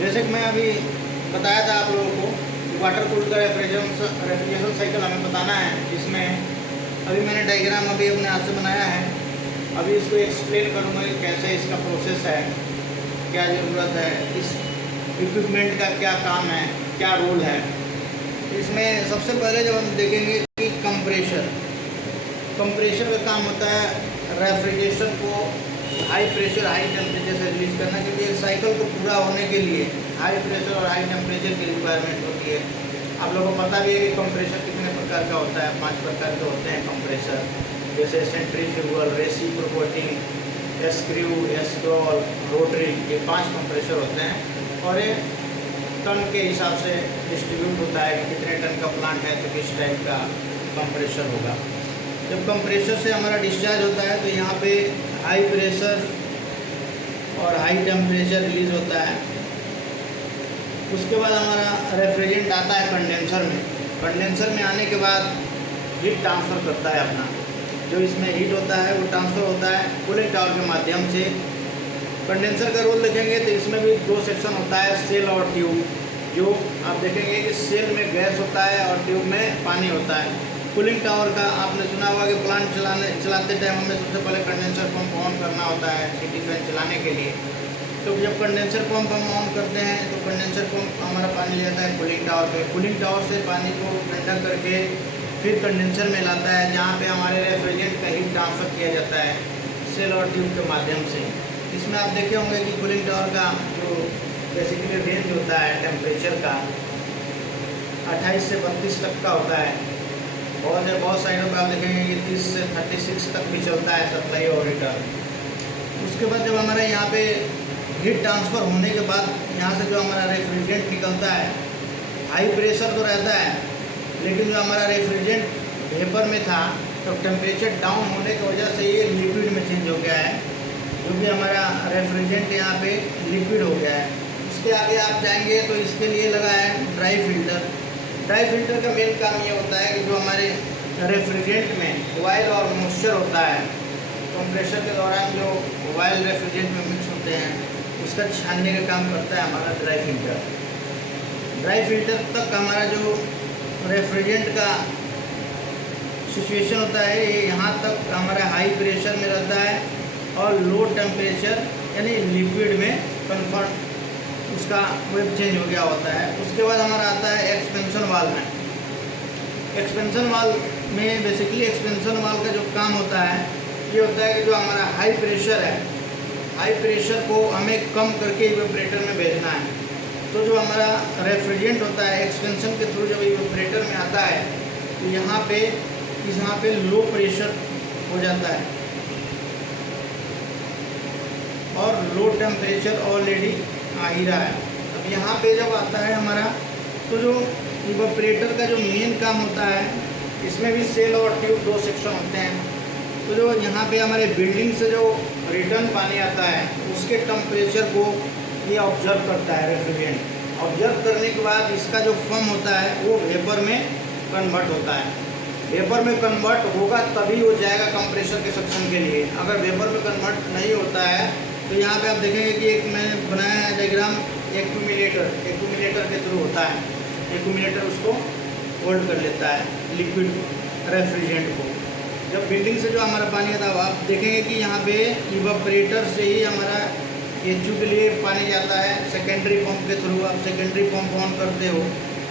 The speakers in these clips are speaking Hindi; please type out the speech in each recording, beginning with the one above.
जैसे कि मैं अभी बताया था आप लोगों को, वाटर कूल्ड का रेफ्रिजरेशन साइकिल हमें बताना है, जिसमें अभी मैंने डायग्राम अभी अपने हाथ से बनाया है। अभी इसको एक्सप्लेन करूँगा कि कैसे इसका प्रोसेस है, क्या ज़रूरत है, इस इक्विपमेंट का क्या काम है, क्या रोल है। इसमें सबसे पहले जब हम देखेंगे कि कंप्रेशर का काम होता है रेफ्रिजरेशन को हाई प्रेशर हाई टेम्परेचर से रिलीज करना, क्योंकि एक साइकिल को पूरा होने के लिए हाई प्रेशर और हाई टेम्परेचर की रिक्वायरमेंट होती है। आप लोगों को पता भी है कि कंप्रेशर कितने प्रकार का होता है, 5 प्रकार के होते हैं कंप्रेशर, जैसे centrifugal, reciprocating, screw, scroll, rotary, ये 5 कंप्रेशर होते हैं। और ये टन के हिसाब से डिस्ट्रीब्यूट होता है कि कितने टन का प्लांट है तो किस टाइप का कंप्रेशर होगा। जब कंप्रेशर से हमारा डिस्चार्ज होता है तो यहाँ पे हाई प्रेशर और हाई टेम्परेचर रिलीज होता है। उसके बाद हमारा रेफ्रिजरेंट आता है कंडेंसर में। कंडेंसर में आने के बाद हीट ट्रांसफ़र करता है अपना, जो इसमें हीट होता है वो ट्रांसफ़र होता है कूलिंग टावर के माध्यम से। कंडेंसर का रोल देखेंगे तो इसमें भी 2 सेक्शन होता है, सेल और ट्यूब। जो आप देखेंगे कि सेल में गैस होता है और ट्यूब में पानी होता है। कूलिंग टावर का आपने सुना होगा कि प्लांट चलाते टाइम हमें सबसे पहले कंडेंसर पंप ऑन करना होता है सिटी फैन चलाने के लिए। तो जब कंडेंसर पंप हम ऑन करते हैं तो कंडेंसर पंप हमारा पानी ले जाता है कूलिंग टावर पे। कूलिंग टावर से पानी को ठंडा करके फिर कंडेंसर में लाता है, जहाँ पे हमारे रेफ्रिजरेंट का हीट ट्रांसफ़र किया जाता है सेल और ट्यूब के माध्यम से। इसमें आप देखे होंगे कि कूलिंग टावर का जो बेसिकली रेंज होता है टेम्परेचर का 28 से 32 तक का होता है। बहुत साइडों पर आप देखेंगे कि 30 से 36 तक भी चलता है सप्लाई और रिटर्न। उसके बाद जब हमारे यहाँ पे हीट ट्रांसफ़र होने के बाद यहाँ से जो हमारा रेफ्रिजरेंट निकलता है, हाई प्रेशर तो रहता है, लेकिन जो हमारा रेफ्रिजरेंट वेपर में था तो टेम्परेचर डाउन होने की वजह से ये लिक्विड में चेंज हो गया है, जो कि हमारा रेफ्रिजरेंट यहाँ पे लिक्विड हो गया है। उसके आगे आप जाएंगे तो इसके लिए लगा है ड्राई फिल्टर। ड्राई फिल्टर का मेन काम ये होता है कि जो हमारे रेफ्रिजरेंट में ऑयल और मॉइस्चर होता है, कंप्रेशर के दौरान जो ऑयल रेफ्रिजरेंट में मिक्स होते हैं उसका छानने का काम करता है हमारा ड्राई फिल्टर। ड्राई फिल्टर तक हमारा जो रेफ्रिजरेंट का सिचुएशन होता है ये यहाँ तक हमारा हाई प्रेशर में रहता है और लो टेम्परेचर यानी लिक्विड में कन्फर्म उसका वेब चेंज हो गया होता है। उसके बाद हमारा आता है एक्सपेंशन वाल्व में। एक्सपेंशन वाल्व में बेसिकली एक्सपेंशन वाल्व का जो काम होता है ये होता है कि जो हमारा हाई प्रेशर है, हाई प्रेशर को हमें कम करके इवेपोरेटर में भेजना है। तो जो हमारा रेफ्रिजरेंट होता है एक्सपेंशन के थ्रू जब इवेपोरेटर में आता है तो यहाँ पे लो प्रेशर हो जाता है और लो टेम्परेचर ऑलरेडी आ ही रहा है। अब यहाँ पे जब आता है हमारा तो जो इवेपोरेटर का जो मेन काम होता है, इसमें भी सेल और ट्यूब 2 सेक्शन होते हैं। तो जो यहाँ पे हमारे बिल्डिंग से जो रिटर्न पानी आता है उसके टेम्परेचर को ये ऑब्जर्व करता है रेफ्रिजरेंट। ऑब्जर्व करने के बाद इसका जो फॉर्म होता है वो वेपर में कन्वर्ट होता है। वेपर में कन्वर्ट होगा तभी वो जाएगा कंप्रेसर के सेक्शन के लिए। अगर वेपर में कन्वर्ट नहीं होता है तो यहाँ पे आप देखेंगे कि एक मैंने बनाया है डायग्राम, एक्यूमुलेटर के थ्रू होता है। एक्यूमुलेटर उसको होल्ड कर लेता है लिक्विड रेफ्रिजरेंट को। जब बिल्डिंग से जो हमारा पानी आता है आप देखेंगे कि यहाँ पे इवेपोरेटर से ही हमारा एचयू के लिए पानी जाता है सेकेंडरी पंप के थ्रू। आप सेकेंडरी पंप ऑन करते हो,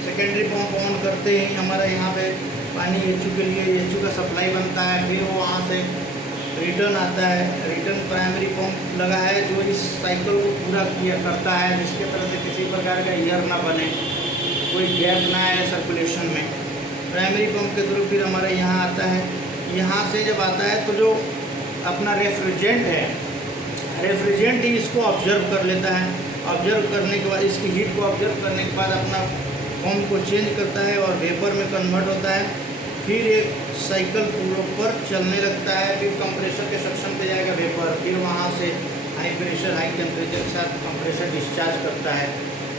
सेकेंडरी पंप ऑन करते ही हमारा यहाँ पे पानी एचयू के लिए एचयू का सप्लाई बनता है। फिर वो वहाँ से रिटर्न आता है। रिटर्न प्राइमरी पंप लगा है जो इस साइकिल को पूरा करता है, जिसके तरह से किसी प्रकार का एयर ना बने, कोई गैप ना आए सर्कुलेशन में। प्राइमरी पंप के थ्रू फिर हमारा यहाँ आता है। यहाँ से जब आता है तो जो अपना रेफ्रिजरेंट है, रेफ्रिजरेंट ही इसको ऑब्जर्व कर लेता है। ऑब्जर्व करने के बाद इसकी हीट को ऑब्जर्व करने के बाद अपना फॉर्म को चेंज करता है और वेपर में कन्वर्ट होता है। फिर एक साइकिल प्रॉपर चलने लगता है। फिर कंप्रेसर के सेक्शन पे जाएगा वेपर, फिर वहाँ से हाई प्रेशर हाई टेम्परेचर के साथ कंप्रेसर डिस्चार्ज करता है।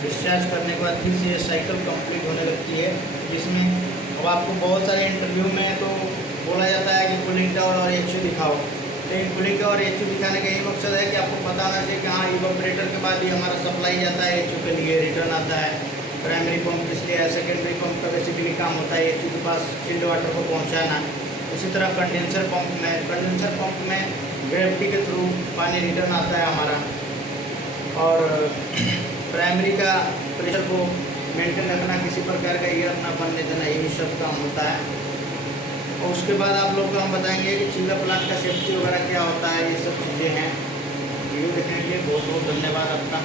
डिस्चार्ज करने के बाद फिर से ये साइकिल कंप्लीट होने लगती है, जिसमें अब आपको बहुत सारे इंटरव्यू में तो बोला जाता है कि कूलिंग टावर और एचयू दिखाओ। लेकिन कूलिंग और एच दिखाने का यही मकसद है कि आपको पता होना चाहिए कि हाँ इवेपोरेटर के बाद ही हमारा सप्लाई जाता है एच के लिए, रिटर्न आता है। प्राइमरी पंप इसलिए है, सेकेंडरी पंप का बेसिकली काम होता है एच के पास चिल्ड वाटर को पहुँचाना। इसी तरह कंडेंसर पंप में ग्रेविटी के थ्रू पानी रिटर्न आता है हमारा, और प्राइमरी का प्रेशर को मेंटेन रखना, किसी प्रकार का एयर ना बनने देना, यही सब काम होता है। और उसके बाद आप लोग को हम बताएंगे कि चिल्लर प्लांट का सेफ्टी वगैरह क्या होता है, ये सब चीज़ें हैं। वीडियो देखने के लिए बहुत बहुत धन्यवाद आपका।